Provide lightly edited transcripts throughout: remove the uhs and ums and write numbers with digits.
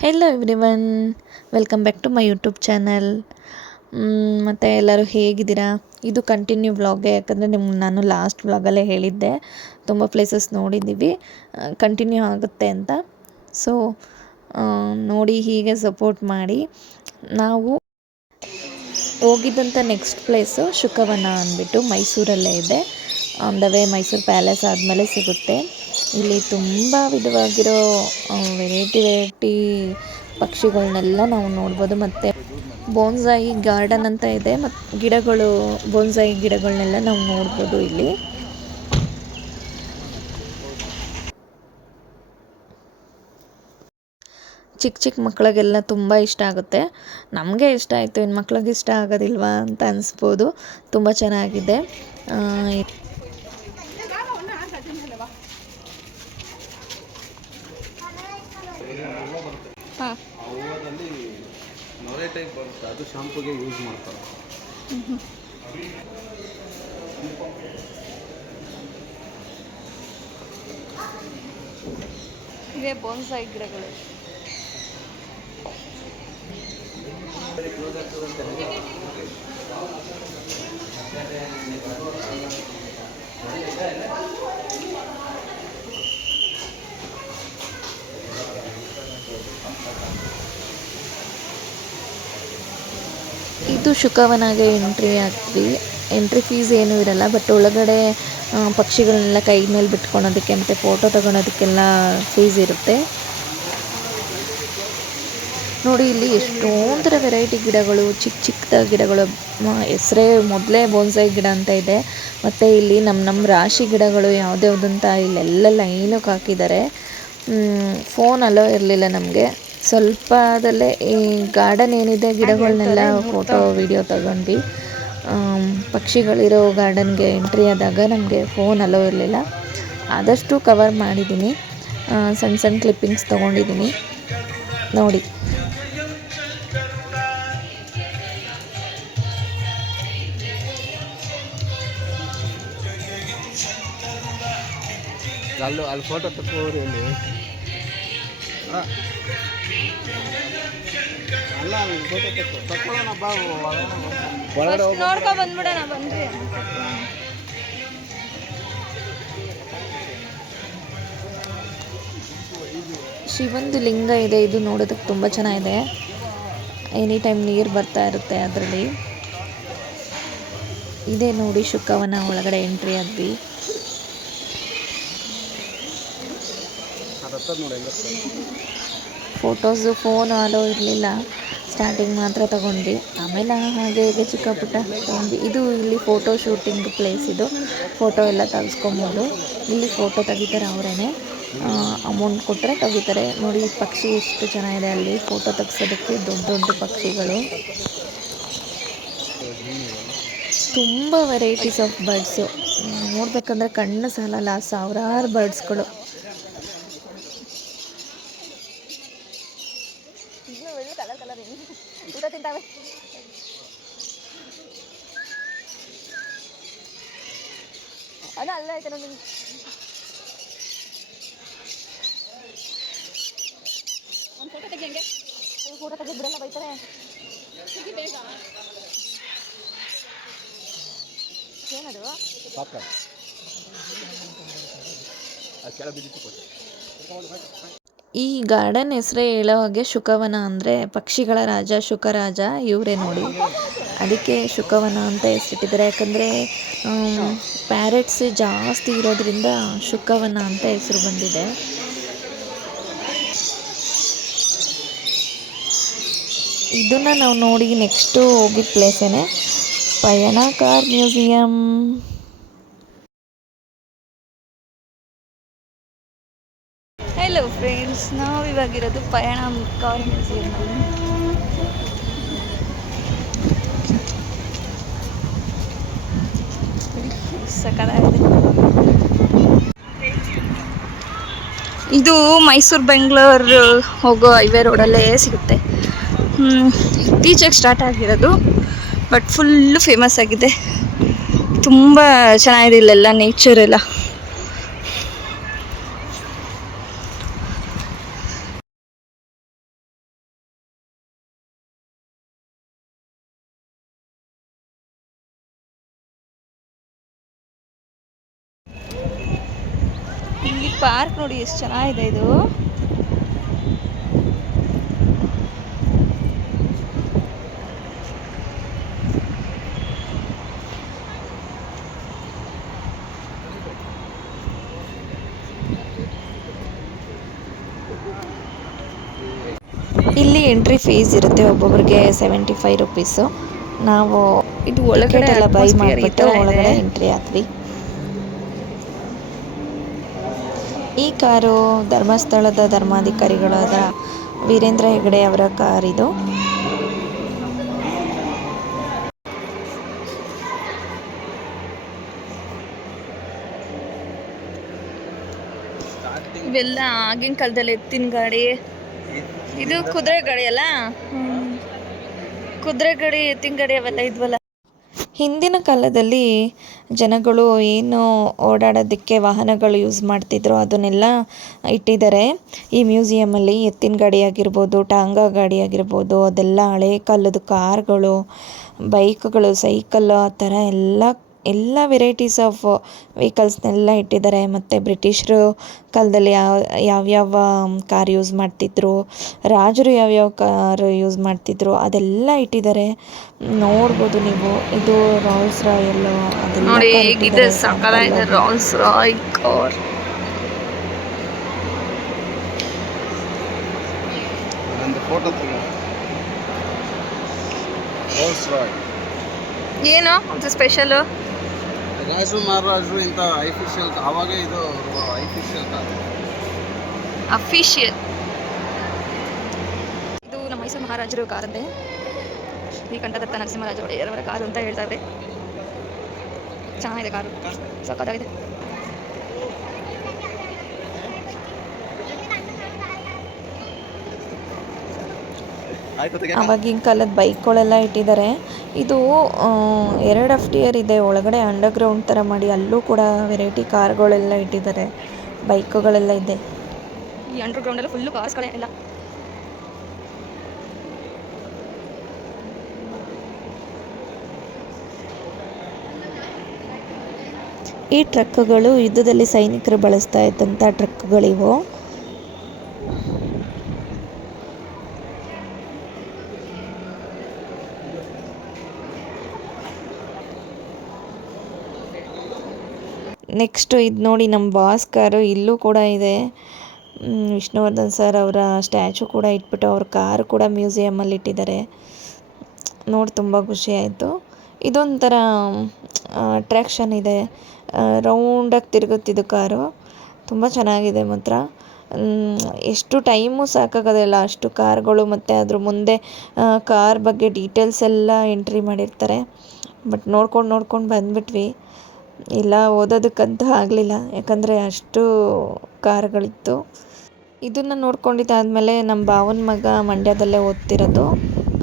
Hello everyone, welcome back to my YouTube channel. ಮತ್ತು ಎಲ್ಲರೂ ಹೇಗಿದ್ದೀರಾ? ಇದು ಕಂಟಿನ್ಯೂ ವ್ಲಾಗೆ, ಯಾಕಂದರೆ ನಾನು ಲಾಸ್ಟ್ ವ್ಲಾಗಲ್ಲೇ ಹೇಳಿದ್ದೆ ತುಂಬ ಪ್ಲೇಸಸ್ ನೋಡಿದ್ದೀವಿ, ಕಂಟಿನ್ಯೂ ಆಗುತ್ತೆ ಅಂತ. ಸೊ ನೋಡಿ, ಹೀಗೆ ಸಪೋರ್ಟ್ ಮಾಡಿ. ನಾವು ಹೋಗಿದ್ದಂಥ ನೆಕ್ಸ್ಟ್ ಪ್ಲೇಸು ಶುಕವನ ಅಂದ್ಬಿಟ್ಟು ಮೈಸೂರಲ್ಲೇ ಇದೆ. On the way Mysuru palace ಆದಮೇಲೆ ಸಿಗುತ್ತೆ. ಇಲ್ಲಿ ತುಂಬ ವಿಧವಾಗಿರೋ ವೆರೈಟಿ ಪಕ್ಷಿಗಳನ್ನೆಲ್ಲ ನಾವು ನೋಡ್ಬೋದು. ಮತ್ತು ಬೋನ್ಸಾಯಿ ಗಾರ್ಡನ್ ಅಂತ ಇದೆ, ಮತ್ತು ಗಿಡಗಳು, ಬೋನ್ಸಾಯಿ ಗಿಡಗಳನ್ನೆಲ್ಲ ನಾವು ನೋಡ್ಬೋದು ಇಲ್ಲಿ. ಚಿಕ್ಕ ಚಿಕ್ಕ ಮಕ್ಕಳಿಗೆಲ್ಲ ತುಂಬ ಇಷ್ಟ ಆಗುತ್ತೆ. ನಮಗೆ ಇಷ್ಟ ಆಯಿತು, ಇನ್ನು ಮಕ್ಳಿಗೆ ಇಷ್ಟ ಆಗೋದಿಲ್ವಾ ಅಂತ ಅನಿಸ್ಬೋದು. ತುಂಬ ಚೆನ್ನಾಗಿದೆ. ನೊರೆ ಟೈಪ್ ಬರುತ್ತೆ, ಅದು ಶಾಂಪೂಗೆ ಯೂಸ್ ಮಾಡ್ತಾರೆ. ಇವೇ ಬೋನ್ಸಾಯಿ ಗಿಡಗಳು. ಇದು ಶುಕವನಗೆ ಎಂಟ್ರಿ ಆಗ್ತೀವಿ. ಎಂಟ್ರಿ ಫೀಸ್ ಏನೂ ಇರಲ್ಲ, ಬಟ್ ಒಳಗಡೆ ಪಕ್ಷಿಗಳನ್ನೆಲ್ಲ ಕೈ ಮೇಲೆ ಬಿಟ್ಕೊಳೋದಕ್ಕೆ ಮತ್ತು ಫೋಟೋ ತಗೊಳೋದಕ್ಕೆಲ್ಲ ಫೀಸ್ ಇರುತ್ತೆ. ನೋಡಿ, ಇಲ್ಲಿ ಎಷ್ಟೊಂದರ ವೆರೈಟಿ ಗಿಡಗಳು, ಚಿಕ್ಕ ಚಿಕ್ಕದಾಗಿ ಗಿಡಗಳು. ಹೆಸರೇ ಮೊದಲೇ ಬೋನ್ಸಾಯಿ ಗಿಡ ಅಂತ ಇದೆ. ಮತ್ತು ಇಲ್ಲಿ ನಮ್ಮ ರಾಶಿ ಗಿಡಗಳು ಯಾವುದ್ಯಾವುದಂತ ಇಲ್ಲೆಲ್ಲ ಲೈನಕ್ಕೆ ಹಾಕಿದ್ದಾರೆ. ಫೋನ್ ಅಲೋ ಇರಲಿಲ್ಲ ನಮಗೆ. ಸ್ವಲ್ಪದಲ್ಲೇ ಈ ಗಾರ್ಡನ್ ಏನಿದೆ ಗಿಡಗಳನ್ನೆಲ್ಲ ಫೋಟೋ ವಿಡಿಯೋ ತಗೊಂಡ್ವಿ. ಪಕ್ಷಿಗಳಿರೋ ಗಾರ್ಡನ್ಗೆ ಎಂಟ್ರಿ ಆದಾಗ ನಮಗೆ ಫೋನ್ ಅಲೋ ಇರಲಿಲ್ಲ. ಆದಷ್ಟು ಕವರ್ ಮಾಡಿದ್ದೀನಿ, ಸಣ್ಣ ಸಣ್ಣ ಕ್ಲಿಪ್ಪಿಂಗ್ಸ್ ತೊಗೊಂಡಿದ್ದೀನಿ ನೋಡಿ. ಅಲ್ಲಿ ಫೋಟೋ ತಕ್ಕೋರಿ ಅಲ್ಲಿ. ಅಲ್ಲ, ಅಲ್ಲಿ ಫೋಟೋ ತಕ್ಕೊಳ್ಳೋಣ ಬಾ, ಒಳಗಡೆ ನೋಡ್ಕೊ ಬಂದ್ಬಿಡೋಣ ಬನ್ರಿ. ಶಿವಂದು ಲಿಂಗ ಇದೆ, ಇದು ನೋಡೋದಕ್ಕೆ ತುಂಬ ಚೆನ್ನಾಗಿದೆ. ಎನಿ ಟೈಮ್ ನೀರು ಬರ್ತಾ ಇರುತ್ತೆ ಅದರಲ್ಲಿ. ಇದೇ ನೋಡಿ ಶುಕವನ ಒಳಗಡೆ ಎಂಟ್ರಿ ಆದ್ವಿ. ಫೋಟೋಸು ಫೋನ್ ಅಲೋ ಇರಲಿಲ್ಲ, ಸ್ಟಾರ್ಟಿಂಗ್ ಮಾತ್ರ ತಗೊಂಡ್ವಿ. ಆಮೇಲೆ ಹಾಗೆ ಹೇಗೆ ಚಿಕ್ಕ ಪುಟ್ಟ ತಗೊಂಡ್ವಿ. ಇದು ಇಲ್ಲಿ ಫೋಟೋ ಶೂಟಿಂಗ್ ಪ್ಲೇಸ್, ಇದು ಫೋಟೋ ಎಲ್ಲ ತೆಗೆಸ್ಕೊಬೋದು. ಇಲ್ಲಿ ಫೋಟೋ ತೆಗಿತಾರೆ ಅವರೇ, ಅಮೌಂಟ್ ಕೊಟ್ಟರೆ ತೆಗಿತಾರೆ. ನೋಡಿ ಪಕ್ಷಿ ಎಷ್ಟು ಚೆನ್ನಾಗಿದೆ ಅಲ್ಲಿ ಫೋಟೋ ತೆಗ್ಸೋದಕ್ಕೆ. ದೊಡ್ಡ ದೊಡ್ಡ ಪಕ್ಷಿಗಳು, ತುಂಬ ವೆರೈಟೀಸ್ ಆಫ್ ಬರ್ಡ್ಸು. ನೋಡ್ಬೇಕಂದ್ರೆ ಕಣ್ಣು ಸಾಲಲ್ಲ, ಸಾವಿರಾರು ಬರ್ಡ್ಸ್ಗಳು. ಫೋಟೋ ತೆಗೆದು ಬಿಡಲ್ಲ, ಬೈತಾರೆ. ಏನದು? ಈ ಗಾರ್ಡನ್ ಹೆಸರೇ ಹೇಳೋ ಹಾಗೆ ಶುಕವನ ಅಂದರೆ ಪಕ್ಷಿಗಳ ರಾಜ ಶುಕರಾಜ ಇವರೇ ನೋಡಿ. ಅದಕ್ಕೆ ಶುಕವನ ಅಂತ ಹೆಸರಿಟ್ಟಿದ್ದಾರೆ. ಯಾಕಂದರೆ ಪ್ಯಾರೆಟ್ಸ್ ಜಾಸ್ತಿ ಇರೋದ್ರಿಂದ ಶುಕವನ ಅಂತ ಹೆಸರು ಬಂದಿದೆ. ಇದನ್ನು ನಾವು ನೋಡಿ ನೆಕ್ಸ್ಟು ಹೋಗಿದ್ದ ಪ್ಲೇಸೇನೆ ಪಯಣ ಕಾರ್ ಮ್ಯೂಸಿಯಂ. ಹೆಲೋ ಫ್ರೆಂಡ್ಸ್, ನಾವು ಇವಾಗಿರೋದು ಪಯಣ ಕಾರ್ ಮ್ಯೂಸಿಯಮಲ್ಲಿ. ಸಕಲಾಗಿದೆ. ಇದು ಮೈಸೂರು ಬೆಂಗಳೂರು ಹೋಗೋ ಹೈವೇ ರೋಡಲ್ಲೇ ಸಿಗುತ್ತೆ. ಇತ್ತೀಚೆಗೆ ಸ್ಟಾರ್ಟ್ ಆಗಿರೋದು, ಬಟ್ ಫುಲ್ಲು ಫೇಮಸ್ ಆಗಿದೆ. ತುಂಬ ಚೆನ್ನಾಗಿದೆ ಇಲ್ಲೆಲ್ಲ ನೇಚರ್ ಎಲ್ಲ. ಪಾರ್ಕ್ ನೋಡಿ ಎಷ್ಟು ಚೆನ್ನಾಗಿದೆ ಇದು. ಇಲ್ಲಿ ಎಂಟ್ರಿ ಫೀಸ್ ಇರುತ್ತೆ, ಒಬ್ಬೊಬ್ರಿಗೆ 75 ರುಪೀಸು. ನಾವು ಇದು ಒಳಗಡೆ ಎಲ್ಲ ಬೈ ಮಾಡಿಬಿಟ್ಟು ಒಳಗಡೆ ಎಂಟ್ರಿ ಆದ್ವಿ. ಈ ಕಾರು ಧರ್ಮಸ್ಥಳದ ಧರ್ಮಾಧಿಕಾರಿಗಳಾದ ವೀರೇಂದ್ರ ಹೆಗಡೆ ಅವರ ಕಾರ್ ಇದು. ಇವೆಲ್ಲ ಆಗಿನ ಕಾಲದಲ್ಲಿ ಎತ್ತಿನ ಗಾಡಿ, ಇದು ಕುದುರೆ ಗಾಡಿ ಅಲ್ಲ, ಕುದುರೆ ಗಾಡಿ ಎತ್ತಿನ ಗಾಡಿ ಅವೆಲ್ಲ ಇದ್ವಲ್ಲ. ಹಿಂದಿನ ಕಾಲದಲ್ಲಿ ಜನಗಳು ಏನು ಓಡಾಡೋದಕ್ಕೆ ವಾಹನಗಳು ಯೂಸ್ ಮಾಡ್ತಿದ್ರು ಅದನ್ನೆಲ್ಲ ಇಟ್ಟಿದ್ದಾರೆ ಈ ಮ್ಯೂಸಿಯಮಲ್ಲಿ. ಎತ್ತಿನ ಗಾಡಿ ಆಗಿರ್ಬೋದು, ಟಾಂಗಾ ಗಾಡಿ ಆಗಿರ್ಬೋದು, ಅದೆಲ್ಲ ಹಳೆ ಕಾಲದ ಕಾರ್ಗಳು, ಬೈಕ್ಗಳು, ಸೈಕಲ್, ಆ ಥರ ಎಲ್ಲ ವೆರೈಟೀಸ್ ಆಫ್ ವೆಹಿಕಲ್ಸ್ನೆಲ್ಲ ಇಟ್ಟಿದ್ದಾರೆ. ಮತ್ತು ಬ್ರಿಟಿಷರು ಕಾಲದಲ್ಲಿ ಯಾವ್ಯಾವ ಕಾರ್ ಯೂಸ್ ಮಾಡ್ತಿದ್ರು, ರಾಜರು ಯಾವ್ಯಾವ ಕಾರ್ ಯೂಸ್ ಮಾಡ್ತಿದ್ರು ಅದೆಲ್ಲ ಇಟ್ಟಿದ್ದಾರೆ. ನೋಡ್ಬೋದು ನೀವು. ಇದು ರೋಲ್ಸ್ ರಾಯಲ್, ಅದೆಲ್ಲ ಸಕ್ಕತ್ತಾಗಿದೆ Rolls Royce car. Photo Rolls Royce ಏನು ಅದು ಸ್ಪೆಷಲು? ರಾಜರು ಮಹಾರಾಜರು ಇಂಥ ಐಫಿಷಿಯಲ್, ಆವಾಗ ಇದು ಐಫಿಷಿಯಲ್ ಕಾರ್, ಅಫಿಷಿಯಲ್. ಇದು ನಮ್ಮ ಮೈಸೂರು ಮಹಾರಾಜರು ಕಾರ್ ಅಂತೆ, ಶ್ರೀಕಂಠದತ್ತ ನರಸಿಂಹರಾಜ ಒಡೆಯರವರ ಕಾರು ಅಂತ ಹೇಳ್ತಾರೆ. ಚೆನ್ನಾಗಿದೆ ಕಾರು, ಸಕ್ಕತ್ತಾಗಿದೆ. ಆವಾಗಿನ ಕಾಲದ ಬೈಕ್ಗಳೆಲ್ಲ ಇಟ್ಟಿದ್ದಾರೆ. ಇದು 2 FTR ಇದೆ ಒಳಗಡೆ, ಅಂಡರ್ಗ್ರೌಂಡ್ ಥರ ಮಾಡಿ ಅಲ್ಲೂ ಕೂಡ ವೆರೈಟಿ ಕಾರ್ಗಳೆಲ್ಲ ಇಟ್ಟಿದ್ದಾರೆ, ಬೈಕ್ಗಳೆಲ್ಲ ಇದೆ. ಈ ಅಂಡರ್ಗ್ರೌಂಡಲ್ಲಿ ಫುಲ್ಲು ಕಾರ್ಸ್ಗಳೇ ಎಲ್ಲ. ಈ ಟ್ರಕ್ಗಳು ಯುದ್ಧದಲ್ಲಿ ಸೈನಿಕರು ಬಳಸ್ತಾ ಇದ್ದಂಥ ಟ್ರಕ್ಗಳಿವು. ನೆಕ್ಸ್ಟು ಇದು ನೋಡಿ ನಮ್ಮ ಬಾಸ್ ಕಾರು, ಇಲ್ಲೂ ಕೂಡ ಇದೆ. ವಿಷ್ಣುವರ್ಧನ್ ಸರ್ ಅವರ ಸ್ಟ್ಯಾಚು ಕೂಡ ಇಟ್ಬಿಟ್ಟು ಅವ್ರ ಕಾರು ಕೂಡ ಮ್ಯೂಸಿಯಮಲ್ಲಿ ಇಟ್ಟಿದ್ದಾರೆ. ನೋಡಿ ತುಂಬ ಖುಷಿ ಆಯಿತು. ಇದೊಂಥರ ಅಟ್ರ್ಯಾಕ್ಷನ್ ಇದೆ, ರೌಂಡಾಗಿ ತಿರುಗುತ್ತಿದ್ದು ಕಾರು, ತುಂಬ ಚೆನ್ನಾಗಿದೆ ಮಾತ್ರ. ಎಷ್ಟು ಟೈಮು ಸಾಕಾಗೋದಿಲ್ಲ ಅಷ್ಟು ಕಾರ್ಗಳು, ಮತ್ತು ಅದ್ರ ಮುಂದೆ ಕಾರ್ ಬಗ್ಗೆ ಡೀಟೇಲ್ಸ್ ಎಲ್ಲ ಎಂಟ್ರಿ ಮಾಡಿರ್ತಾರೆ. ಬಟ್ ನೋಡ್ಕೊಂಡು ಬಂದ್ಬಿಟ್ವಿ. ಇಲ್ಲ ಓದೋದಕ್ಕಂತೂ ಆಗಲಿಲ್ಲ, ಯಾಕಂದರೆ ಅಷ್ಟು ಕಾರ್ಗಳಿತ್ತು. ಇದನ್ನು ನೋಡ್ಕೊಂಡಿದ್ದಾದಮೇಲೆ ನಮ್ಮ ಭಾವನ ಮಗ ಮಂಡ್ಯದಲ್ಲೇ ಓದ್ತಿರೋದು,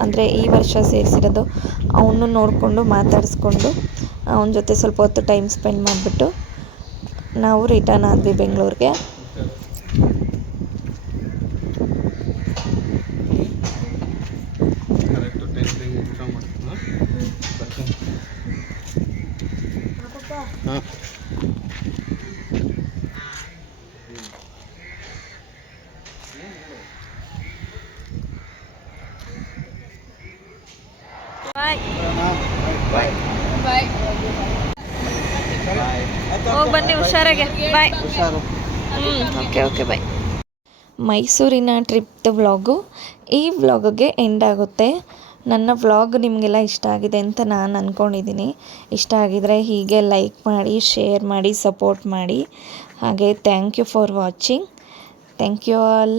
ಅಂದರೆ ಈ ವರ್ಷ ಸೇರಿಸಿರೋದು. ಅವನು ನೋಡಿಕೊಂಡು ಮಾತಾಡಿಸ್ಕೊಂಡು ಅವನ ಜೊತೆ ಸ್ವಲ್ಪ ಹೊತ್ತು ಟೈಮ್ ಸ್ಪೆಂಡ್ ಮಾಡಿಬಿಟ್ಟು ನಾವು ರಿಟರ್ನ್ ಆದ್ವಿ ಬೆಂಗಳೂರಿಗೆ. ಬನ್ನಿ ಹುಷಾರಾಗೆ, ಬಾಯ್. Okay bye. ಮೈಸೂರಿನ ಟ್ರಿಪ್ದು ವ್ಲಾಗು ಈ ವ್ಲಾಗ್ಗೆ ಎಂಡ್ ಆಗುತ್ತೆ. ನನ್ನ ವ್ಲಾಗ್ ನಿಮಗೆಲ್ಲ ಇಷ್ಟ ಆಗಿದೆ ಅಂತ ನಾನು ಅಂದ್ಕೊಂಡಿದ್ದೀನಿ. ಇಷ್ಟ ಆಗಿದರೆ ಹೀಗೆ ಲೈಕ್ ಮಾಡಿ, ಶೇರ್ ಮಾಡಿ, ಸಪೋರ್ಟ್ ಮಾಡಿ. ಹಾಗೆ thank you for watching. Thank you all.